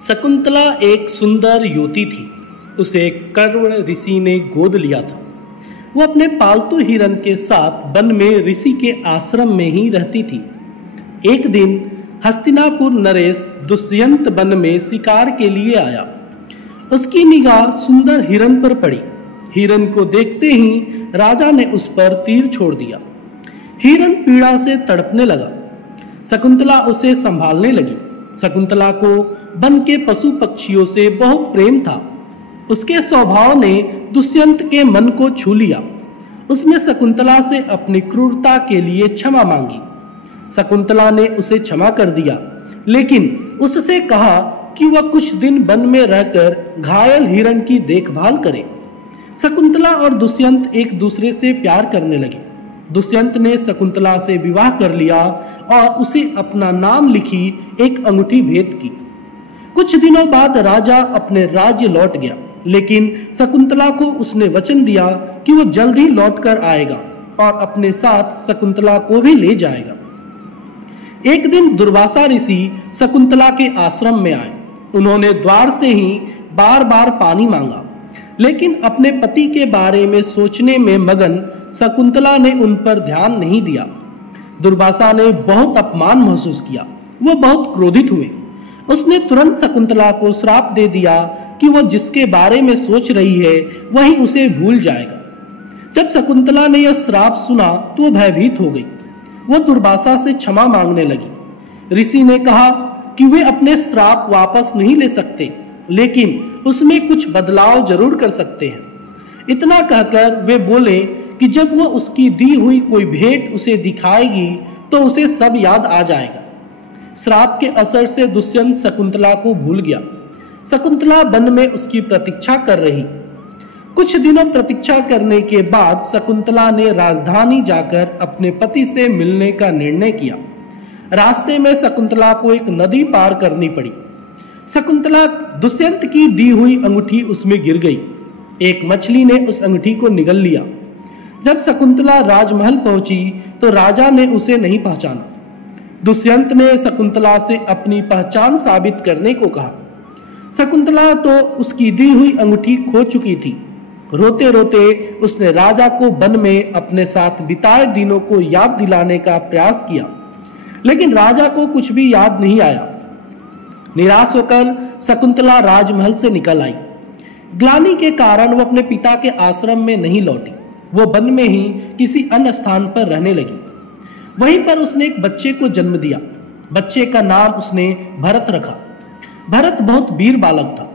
शकुंतला एक सुंदर युवती थी। उसे कर्ण ऋषि ने गोद लिया था। वो अपने पालतू हिरन के साथ वन में ऋषि के आश्रम में ही रहती थी। एक दिन हस्तिनापुर नरेश दुष्यंत वन में शिकार के लिए आया। उसकी निगाह सुंदर हिरन पर पड़ी। हिरन को देखते ही राजा ने उस पर तीर छोड़ दिया। हिरन पीड़ा से तड़पने लगा। शकुंतला उसे संभालने लगी। शकुंतला को वन के पशु पक्षियों से बहुत प्रेम था। उसके स्वभाव ने दुष्यंत के मन को छू लिया। उसने शकुंतला से अपनी क्रूरता के लिए क्षमा मांगी। शकुंतला ने उसे क्षमा कर दिया, लेकिन उससे कहा कि वह कुछ दिन वन में रहकर घायल हिरन की देखभाल करे। शकुंतला और दुष्यंत एक दूसरे से प्यार करने लगे। दुष्यंत ने शकुंतला से विवाह कर लिया और उसे अपना नाम लिखी एक अंगूठी भेंट की। कुछ दिनों बाद राजा अपने राज्य लौट गया, लेकिन शकुंतला को उसने वचन दिया कि वो जल्द ही लौट कर आएगा और अपने साथ शकुंतला को भी ले जाएगा। एक दिन दुर्वासा ऋषि शकुंतला के आश्रम में आए। उन्होंने द्वार से ही बार बार पानी मांगा, लेकिन अपने पति के बारे में सोचने में मगन शकुंतला ने उन पर ध्यान नहीं दिया। दुर्वासा ने बहुत अपमान महसूस किया। वो बहुत क्रोधित हुए। उसने तुरंत शकुंतला को श्राप दे दिया कि वह जिसके बारे में सोच रही है वही उसे भूल जाएगा। जब शकुंतला ने यह श्राप सुना तो वह भयभीत हो गई। वह दुर्वासा से क्षमा मांगने लगी। ऋषि ने कहा कि वे अपने श्राप वापस नहीं ले सकते, लेकिन उसमें कुछ बदलाव जरूर कर सकते हैं। इतना कहकर वे बोले कि जब वह उसकी दी हुई कोई भेंट उसे दिखाएगी तो उसे सब याद आ जाएगा। श्राप के असर से दुष्यंत शकुंतला को भूल गया। शकुंतला वन में उसकी प्रतीक्षा कर रही। कुछ दिनों प्रतीक्षा करने के बाद शकुंतला ने राजधानी जाकर अपने पति से मिलने का निर्णय किया। रास्ते में शकुंतला को एक नदी पार करनी पड़ी। शकुंतला दुष्यंत की दी हुई अंगूठी उसमें गिर गई। एक मछली ने उस अंगूठी को निगल लिया। जब शकुंतला राजमहल पहुंची तो राजा ने उसे नहीं पहचाना। दुष्यंत ने शकुंतला से अपनी पहचान साबित करने को कहा। शकुंतला तो उसकी दी हुई अंगूठी खो चुकी थी। रोते रोते उसने राजा को वन में अपने साथ बिताए दिनों को याद दिलाने का प्रयास किया, लेकिन राजा को कुछ भी याद नहीं आया। निराश होकर शकुंतला राजमहल से निकल आई। ग्लानि के कारण वो अपने पिता के आश्रम में नहीं लौटी। वो वन में ही किसी अन्य स्थान पर रहने लगी। वहीं पर उसने एक बच्चे को जन्म दिया। बच्चे का नाम उसने भरत रखा। भरत बहुत वीर बालक था।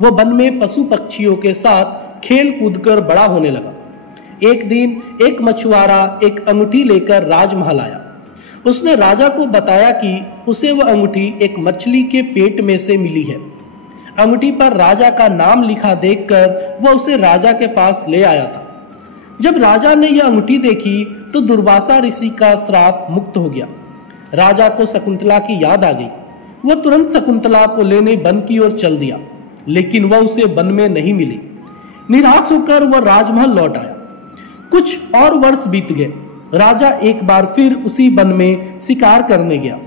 वो वन में पशु पक्षियों के साथ खेल कूद कर बड़ा होने लगा। एक दिन एक मछुआरा एक अंगूठी लेकर राजमहल आया। उसने राजा को बताया कि उसे वह अंगूठी एक मछली के पेट में से मिली है। अंगूठी पर राजा का नाम लिखा देखकर वह उसे राजा के पास ले आया था। जब राजा ने यह अंगूठी देखी तो दुर्वासा ऋषि का श्राप मुक्त हो गया। राजा को शकुंतला की याद आ गई। वह तुरंत शकुंतला को लेने वन की ओर चल दिया, लेकिन वह उसे वन में नहीं मिली। निराश होकर वह राजमहल लौट आया। कुछ और वर्ष बीत गए। राजा एक बार फिर उसी वन में शिकार करने गया।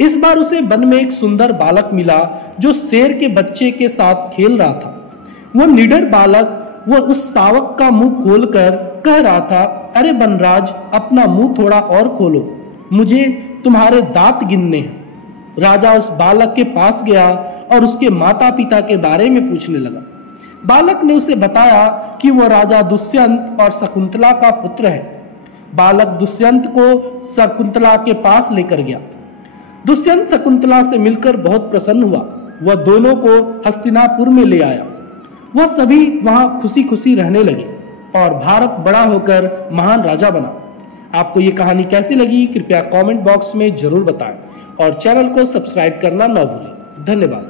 इस बार उसे वन में एक सुंदर बालक मिला जो शेर के बच्चे के साथ खेल रहा था। वह निडर बालक वह उस शावक का मुंह खोलकर कह रहा था, अरे वनराज, अपना मुंह थोड़ा और खोलो, मुझे तुम्हारे दांत गिनने हैं। राजा उस बालक के पास गया और उसके माता पिता के बारे में पूछने लगा। बालक ने उसे बताया कि वह राजा दुष्यंत और शकुंतला का पुत्र है। बालक दुष्यंत को शकुंतला के पास लेकर गया। दुष्यंत शकुंतला से मिलकर बहुत प्रसन्न हुआ। वह दोनों को हस्तिनापुर में ले आया। वह सभी वहां खुशी खुशी रहने लगे और भारत बड़ा होकर महान राजा बना। आपको ये कहानी कैसी लगी कृपया कमेंट बॉक्स में जरूर बताएं और चैनल को सब्सक्राइब करना न भूलें। धन्यवाद।